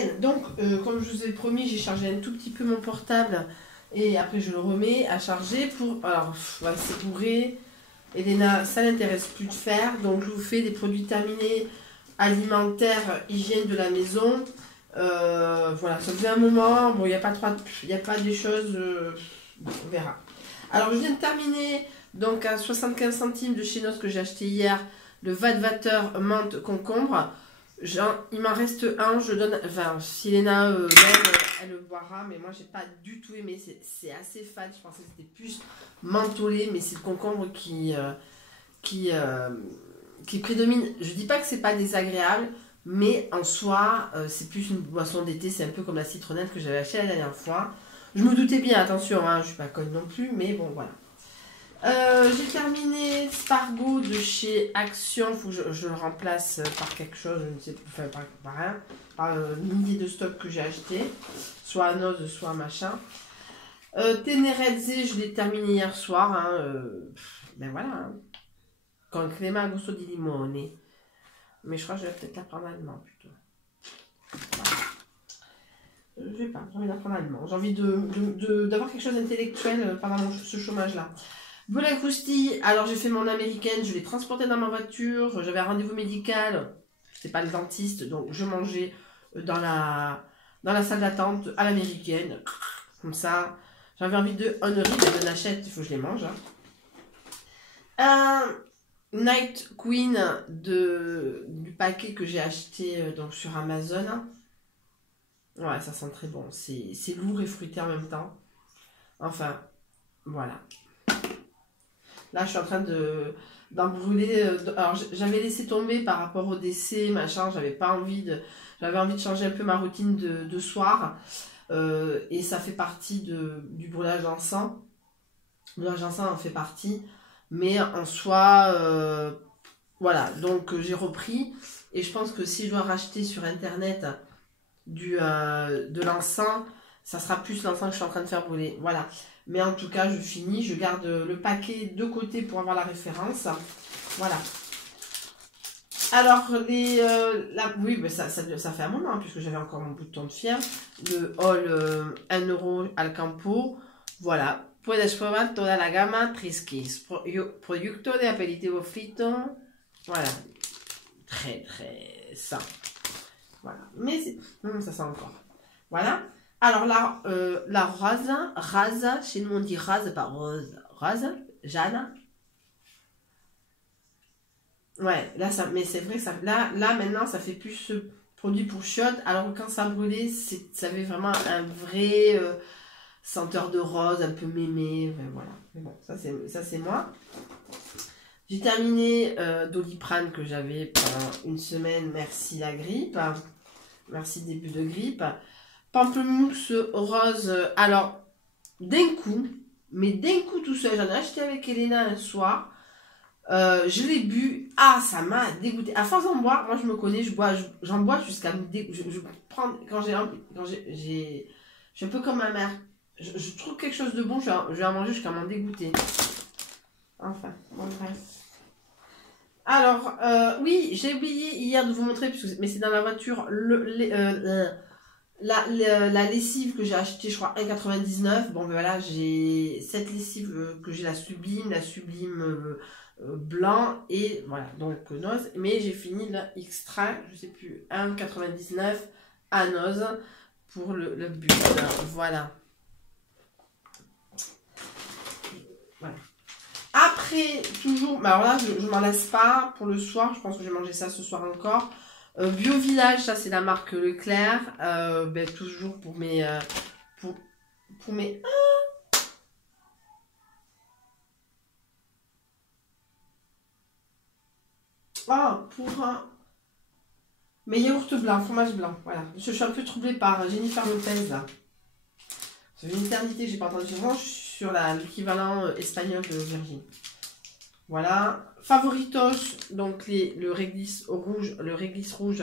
Hélène, donc comme je vous ai promis, j'ai chargé un tout petit peu mon portable et après je le remets à charger pour... Alors, voilà, c'est bourré. Elena, ça l'intéresse plus de faire, donc je vous fais des produits terminés alimentaires, hygiène de la maison. Voilà, ça faisait un moment, bon, il n'y a pas des choses... bon, on verra. Alors, je viens de terminer, donc à 75 centimes de chez Nos que j'ai acheté hier, le Vadvater menthe concombre. Il m'en reste un, je donne, enfin, si Elena l'aime, elle le boira, mais moi j'ai pas du tout aimé, c'est assez fade, je pensais que c'était plus mentholé, mais c'est le concombre qui prédomine. Je dis pas que c'est pas désagréable, mais en soi, c'est plus une boisson d'été, c'est un peu comme la citronnelle que j'avais achetée la dernière fois. Je me doutais bien, attention, hein, je suis pas conne non plus, mais bon, voilà. J'ai terminé Spargo de chez Action. Il faut que je le remplace par quelque chose, je ne sais plus, enfin par rien, par une idée de stock que j'ai acheté, soit à Noz, soit à machin. Tenerezze, je l'ai terminé hier soir. Hein, ben voilà. Hein. Con crema gusto di limone. Mais je crois que je vais peut-être l'apprendre allemand plutôt. Voilà. Je vais pas, j'ai envie d'apprendre allemand. J'ai envie d'avoir quelque chose d'intellectuel pendant ce chômage-là. Bola croustille, alors j'ai fait mon américaine, je l'ai transportée dans ma voiture, j'avais un rendez-vous médical, c'était pas le dentiste, donc je mangeais dans la salle d'attente à l'américaine, comme ça. J'avais envie de Honnery, mais de Nachette, il faut que je les mange. Hein. Un Night Queen du paquet que j'ai acheté donc sur Amazon. Ouais, ça sent très bon, c'est lourd et fruité en même temps. Enfin, voilà. Là, je suis en train d'en brûler. Alors, j'avais laissé tomber par rapport au décès, machin. J'avais envie de changer un peu ma routine de soir. Et ça fait partie du brûlage d'encens. Le brûlage d'encens en fait partie. Mais en soi, voilà. Donc, j'ai repris. Et je pense que si je dois racheter sur Internet de l'encens, ça sera plus l'encens que je suis en train de faire brûler. Voilà. Mais en tout cas, je finis. Je garde le paquet de côté pour avoir la référence. Voilà. Alors, oui, mais ça fait un moment, hein, puisque j'avais encore mon bouton de fier. Le haul 1 euro Alcampo. Voilà. Puedes probar toda la gama Trisquis. Producto de aperitivo frito. Voilà. Très, très simple. Voilà. Mais ça sent encore. Voilà. Alors la rasa, chez nous on dit rase, pas rose. Rase, Jeanne. Ouais, là, mais c'est vrai que là maintenant, ça fait plus ce produit pour chiottes, alors que quand ça brûlait, ça avait vraiment un vrai senteur de rose, un peu mémé, enfin, voilà. Mais bon, ça c'est moi. J'ai terminé Doliprane que j'avais pendant une semaine, merci la grippe, merci début de grippe. Pamplemousse rose, alors d'un coup, mais d'un coup tout seul, j'en ai acheté avec Elena un soir, je l'ai bu, ça m'a dégoûté. À force d'en boire, moi je me connais, j'en bois jusqu'à me dégoûter. Je prends, quand j'ai, je suis un peu comme ma mère, je trouve quelque chose de bon, je vais en manger jusqu'à m'en dégoûter. Enfin, bon bref. Alors, oui, j'ai oublié hier de vous montrer, mais c'est dans la voiture, la lessive que j'ai achetée, je crois, 1,99. Bon, ben voilà, j'ai cette lessive que j'ai la sublime blanc et voilà, donc Noz. Mais j'ai fini la extra, je sais plus, 1,99 à Noz pour le but. Voilà. Voilà. Après, toujours, mais alors là, je m'en lasse pas pour le soir. Je pense que je vais manger ça ce soir encore. Bio Village, ça c'est la marque Leclerc. Toujours pour mes... pour mes... pour mes yaourts blancs, fromage blanc. Voilà. Je suis un peu troublée par Jennifer Lopez là. Ça fait une éternité que j'ai pas entendu vraiment sur l'équivalent espagnol de Virgin. Voilà. Favoritos, donc le réglisse rouge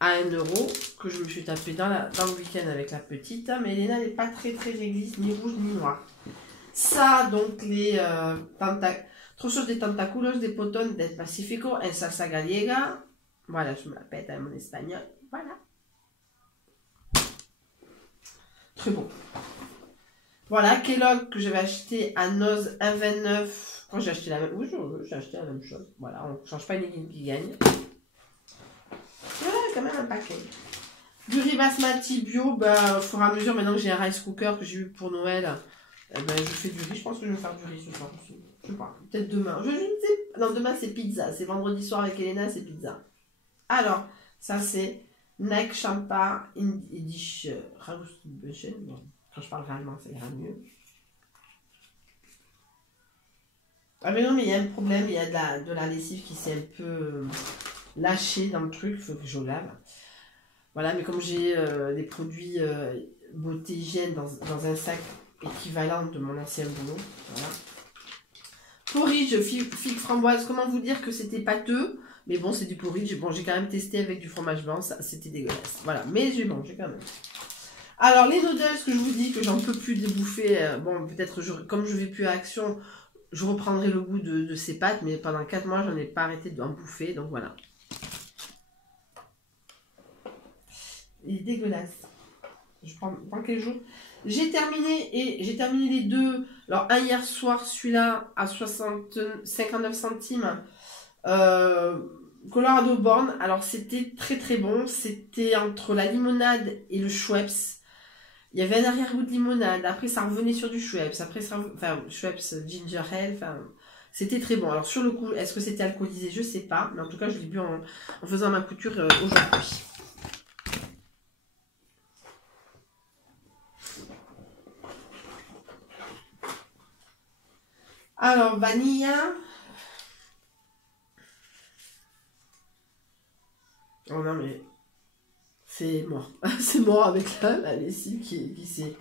à 1 euro que je me suis tapé dans le week-end avec la petite. Mais Elena n'est pas très réglisse, ni rouge ni noir. Ça, donc les trozos de tentaculos de potón del Pacífico en salsa gallega. Voilà, je me la pète à mon espagnol. Voilà. Très bon. Voilà, Kellogg que j'avais acheté à Noz 1,29. Quand j'ai acheté la même... Oui, j'ai acheté la même chose. Voilà, on ne change pas une équipe qui gagne. Voilà, quand même un paquet. Du riz basmati bio, bah, au fur et à mesure, maintenant que j'ai un rice cooker que j'ai eu pour Noël, ben, je fais du riz. Je pense que je vais faire du riz ce soir aussi. Je sais pas, peut-être demain. Je ne sais pas. Non, demain c'est pizza. C'est vendredi soir avec Elena, c'est pizza. Alors, ça c'est Nike Champa Indisch Rausbuschen. Bon, quand je parle allemand, ça ira mieux. Ah mais non, mais il y a un problème, il y a de la lessive qui s'est un peu lâchée dans le truc, il faut que je lave. Voilà, mais comme j'ai des produits beauté hygiène dans un sac équivalent de mon ancien boulot, voilà. Porridge, figue framboise, comment vous dire que c'était pâteux, mais bon, c'est du porridge. Bon, j'ai quand même testé avec du fromage blanc, c'était dégueulasse. Voilà, mais j'ai mangé quand même. Alors, les noodles que je vous dis que j'en peux plus de bouffer, bon, peut-être comme je vais plus à Action, je reprendrai le goût de ces pâtes, mais pendant 4 mois, j'en ai pas arrêté d'en bouffer, donc voilà. Il est dégueulasse. Je prends quel jour? J'ai terminé les deux. Alors, un hier soir, celui-là à 59 centimes. Colorado Born. Alors, c'était très très bon. C'était entre la limonade et le Schweppes. Il y avait un arrière-goût de limonade. Après, ça revenait sur du Schweppes. Après, enfin, Schweppes Ginger Ale. Enfin, c'était très bon. Alors, sur le coup, est-ce que c'était alcoolisé? Je sais pas. Mais en tout cas, je l'ai bu en faisant ma couture aujourd'hui. Alors, vanille. Oh non, mais c'est mort. C'est mort avec la lessive qui s'est...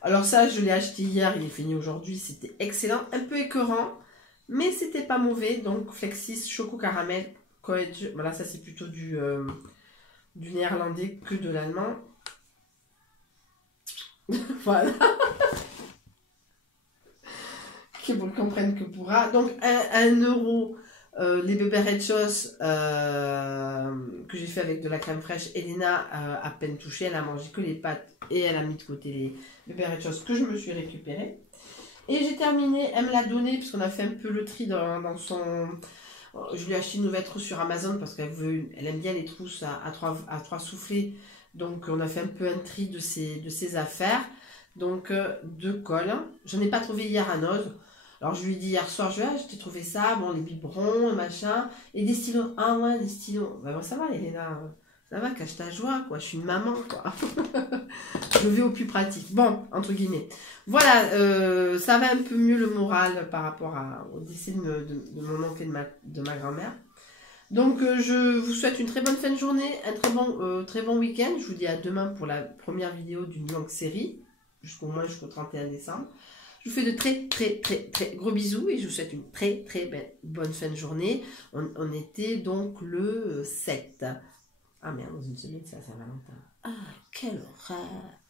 Alors ça, je l'ai acheté hier, il est fini aujourd'hui. C'était excellent. Un peu écœurant, mais c'était pas mauvais. Donc, Flexis Choco Caramel Coedge. Voilà, ça c'est plutôt du néerlandais que de l'allemand. Voilà. Qui vous le comprennent que pourra. Donc, 1 euro... les bébés Red Sauce que j'ai fait avec de la crème fraîche, Elena à peine touché, elle a mangé que les pâtes et elle a mis de côté les bébés Red Sauce que je me suis récupéré. Et j'ai terminé, elle me l'a donné parce qu'on a fait un peu le tri dans son... Je lui ai acheté une nouvelle trousse sur Amazon parce elle aime bien les trousses à trois soufflets. Donc on a fait un peu un tri de ses affaires. Donc 2 cols. J'en ai pas trouvé hier à Noz. Alors je lui ai dit hier soir, je t'ai trouvé ça, bon, les biberons, machin, et des stylos. Ah ouais, des stylos. Bah bon, ça va, Elena, ça va, cache ta joie, quoi, je suis une maman, quoi. Je vais au plus pratique. Bon, entre guillemets. Voilà, ça va un peu mieux le moral par rapport au décès de mon oncle et de ma grand-mère. Donc je vous souhaite une très bonne fin de journée, un très bon week-end. Je vous dis à demain pour la première vidéo d'une longue série, jusqu'au 31 décembre. Je vous fais de très gros bisous et je vous souhaite une très bonne fin de journée. On était donc le 7. Ah merde, dans une semaine, c'est à Saint-Valentin. Ah, quelle horreur!